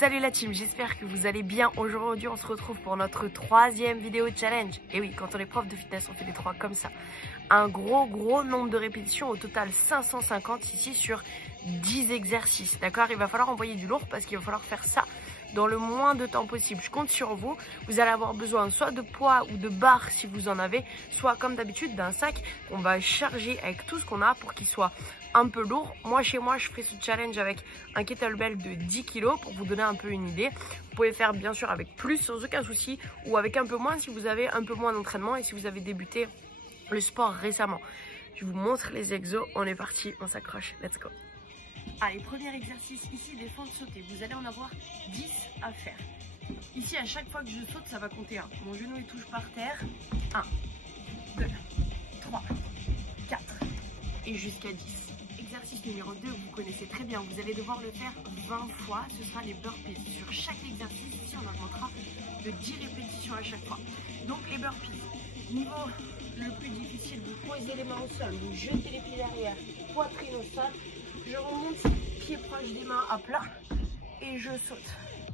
Salut la team, j'espère que vous allez bien. Aujourd'hui on se retrouve pour notre troisième vidéo challenge. Et oui, quand on est prof de fitness on fait les trois comme ça. Un gros nombre de répétitions, au total 550 ici sur 10 exercices. D'accord, il va falloir envoyer du lourd parce qu'il va falloir faire ça dans le moins de temps possible. Je compte sur vous. Vous allez avoir besoin soit de poids ou de barres si vous en avez, soit comme d'habitude d'un sac qu'on va charger avec tout ce qu'on a pour qu'il soit un peu lourd. Moi chez moi je ferai ce challenge avec un kettlebell de 10 kg pour vous donner un peu une idée. Vous pouvez faire bien sûr avec plus sans aucun souci ou avec un peu moins si vous avez un peu moins d'entraînement et si vous avez débuté le sport récemment. Je vous montre les exos, on est parti, on s'accroche, let's go. Allez, premier exercice ici, des fentes sautées. Vous allez en avoir 10 à faire. Ici, à chaque fois que je saute, ça va compter 1. Mon genou il touche par terre. 1, 2, 3, 4 et jusqu'à 10. Exercice numéro 2, vous connaissez très bien. Vous allez devoir le faire 20 fois. Ce sera les burpees. Sur chaque exercice, ici, on augmentera de 10 répétitions à chaque fois. Donc, les burpees. Niveau le plus difficile, vous posez les mains au sol, vous jetez les pieds derrière, poitrine au sol. Je remonte, pieds proches des mains à plat et je saute.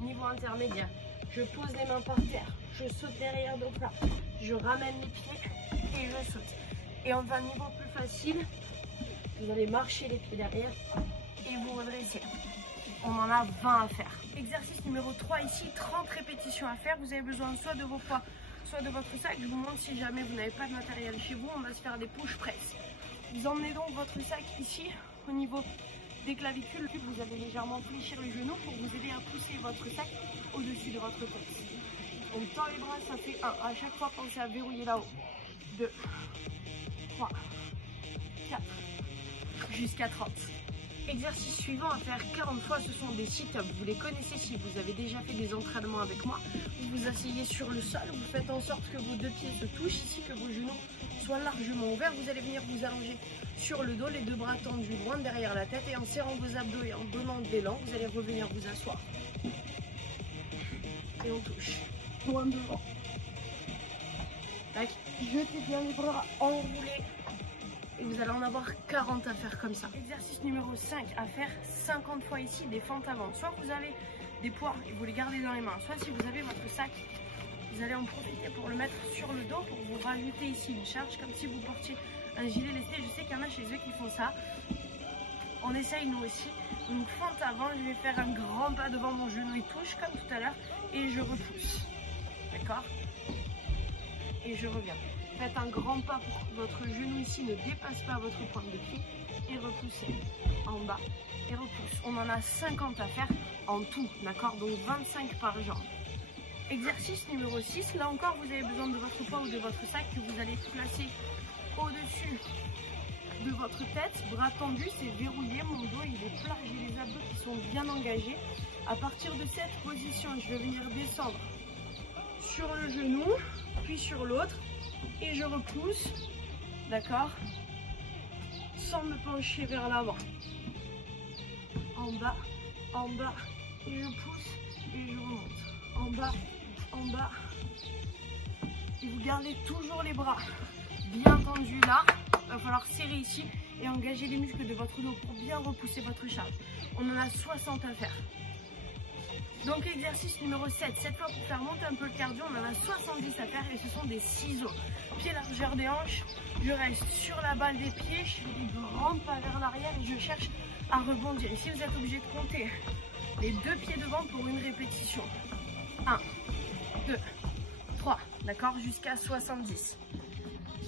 Niveau intermédiaire, je pose les mains par terre, je saute derrière de plat, je ramène les pieds et je saute. Et enfin, niveau plus facile, vous allez marcher les pieds derrière et vous redresser. On en a 20 à faire. Exercice numéro 3 ici, 30 répétitions à faire. Vous avez besoin soit de vos poids, soit de votre sac. Je vous montre si jamais vous n'avez pas de matériel chez vous, on va se faire des push press. Vous emmenez donc votre sac ici au niveau des clavicules. Vous allez légèrement fléchir les genoux pour vous aider à pousser votre sac au-dessus de votre tête. On tend les bras, ça fait 1. À chaque fois, pensez à verrouiller là-haut. 2, 3, 4, jusqu'à 30. Exercice suivant à faire 40 fois, ce sont des sit-ups. Vous les connaissez si vous avez déjà fait des entraînements avec moi. Vous vous asseyez sur le sol, vous faites en sorte que vos deux pieds se touchent ici, que vos genoux soient largement ouverts. Vous allez venir vous allonger sur le dos, les deux bras tendus loin derrière la tête et en serrant vos abdos et en donnant de l'élan, vous allez revenir vous asseoir. Et on touche. Loin devant. Tac. Jetez bien les bras enroulés. Et vous allez en avoir 40 à faire comme ça. Exercice numéro 5, à faire 50 fois ici des fentes avant. Soit vous avez des poids et vous les gardez dans les mains, soit si vous avez votre sac, vous allez en profiter pour le mettre sur le dos pour vous rajouter ici une charge, comme si vous portiez un gilet lesté. Je sais qu'il y en a chez eux qui font ça. On essaye nous aussi. Donc fente avant, je vais faire un grand pas devant mon genou, il touche comme tout à l'heure et je repousse. D'accord? Et je reviens. Faites un grand pas pour que votre genou ici ne dépasse pas votre pointe de pied et repoussez en bas et repousse. On en a 50 à faire en tout, d'accord? Donc 25 par jambe. Exercice numéro 6, là encore vous avez besoin de votre poids ou de votre sac que vous allez placer au-dessus de votre tête. Bras tendus, c'est verrouillé, mon dos il est plat, j'ai les abdos qui sont bien engagés. À partir de cette position, je vais venir descendre sur le genou, puis sur l'autre. Et je repousse, d'accord, sans me pencher vers l'avant. En bas, et je pousse et je remonte. En bas. Et vous gardez toujours les bras bien tendus là. Il va falloir serrer ici et engager les muscles de votre dos pour bien repousser votre charge. On en a 60 à faire. Donc exercice numéro 7, cette fois pour faire monter un peu le cardio, on en a 70 à faire et ce sont des ciseaux. Pied largeur des hanches, je reste sur la balle des pieds, je fais des grands pas vers l'arrière et je cherche à rebondir. Ici vous êtes obligé de compter les deux pieds devant pour une répétition. 1, 2, 3, d'accord, jusqu'à 70.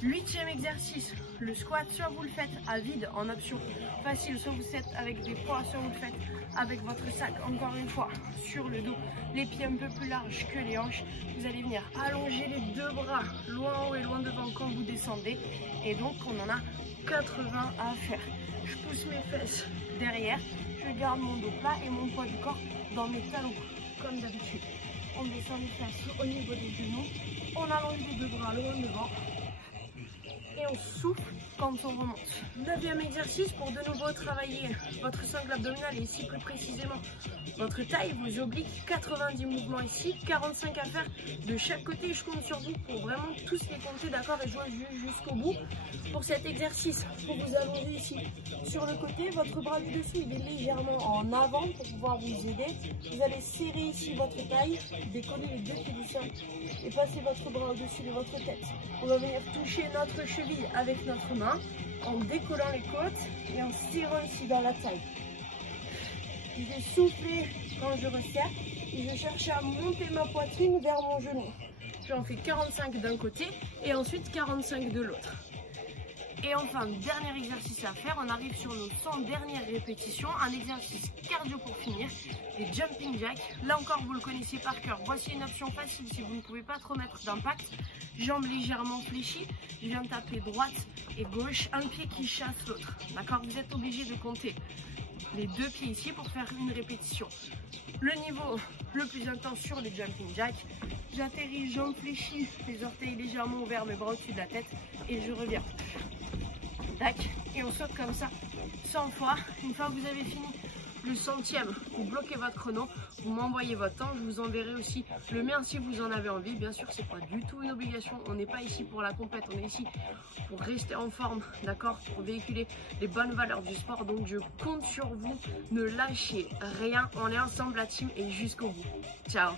8e exercice, le squat, soit vous le faites à vide en option facile, soit vous le faites avec des poids, soit vous le faites avec votre sac, encore une fois, sur le dos, les pieds un peu plus larges que les hanches. Vous allez venir allonger les deux bras loin en haut et loin devant quand vous descendez. Et donc, on en a 80 à faire. Je pousse mes fesses derrière, je garde mon dos plat et mon poids du corps dans mes talons, comme d'habitude. On descend les fesses au niveau des genoux, on allonge les deux bras loin devant. Et on souffle quand on remonte. 9e exercice pour de nouveau travailler votre sangle abdominale et ici plus précisément votre taille, vos obliques, 90 mouvements ici, 45 à faire de chaque côté. Je compte sur vous pour vraiment tous les compter, d'accord, et jouer jusqu'au bout. Pour cet exercice, pour vous allonger ici sur le côté, votre bras du dessous il est légèrement en avant pour pouvoir vous aider. Vous allez serrer ici votre taille, décoller les deux pieds du sol et passer votre bras au-dessus de votre tête. On va venir toucher notre cheville avec notre main en décollant les côtes et en serrant ici dans la taille. Je vais souffler quand je resserre et je cherche à monter ma poitrine vers mon genou. J'en fais 45 d'un côté et ensuite 45 de l'autre. Et enfin, dernier exercice à faire, on arrive sur nos 100 dernières répétitions, un exercice cardio pour finir, les jumping jacks. Là encore, vous le connaissez par cœur. Voici une option facile si vous ne pouvez pas trop mettre d'impact. Jambes légèrement fléchies, je viens de taper droite et gauche, un pied qui chasse l'autre. D'accord, vous êtes obligé de compter les deux pieds ici pour faire une répétition. Le niveau le plus intense sur les jumping jacks, j'atterris jambes fléchies, les orteils légèrement ouverts, mes bras au-dessus de la tête et je reviens. Tac, et on saute comme ça 100 fois. Une fois que vous avez fini le 100e, vous bloquez votre chrono, vous m'envoyez votre temps, je vous enverrai aussi le mien si vous en avez envie. Bien sûr, c'est pas du tout une obligation, on n'est pas ici pour la compète, on est ici pour rester en forme, d'accord, pour véhiculer les bonnes valeurs du sport. Donc je compte sur vous, ne lâchez rien, on est ensemble la team et jusqu'au bout. Ciao.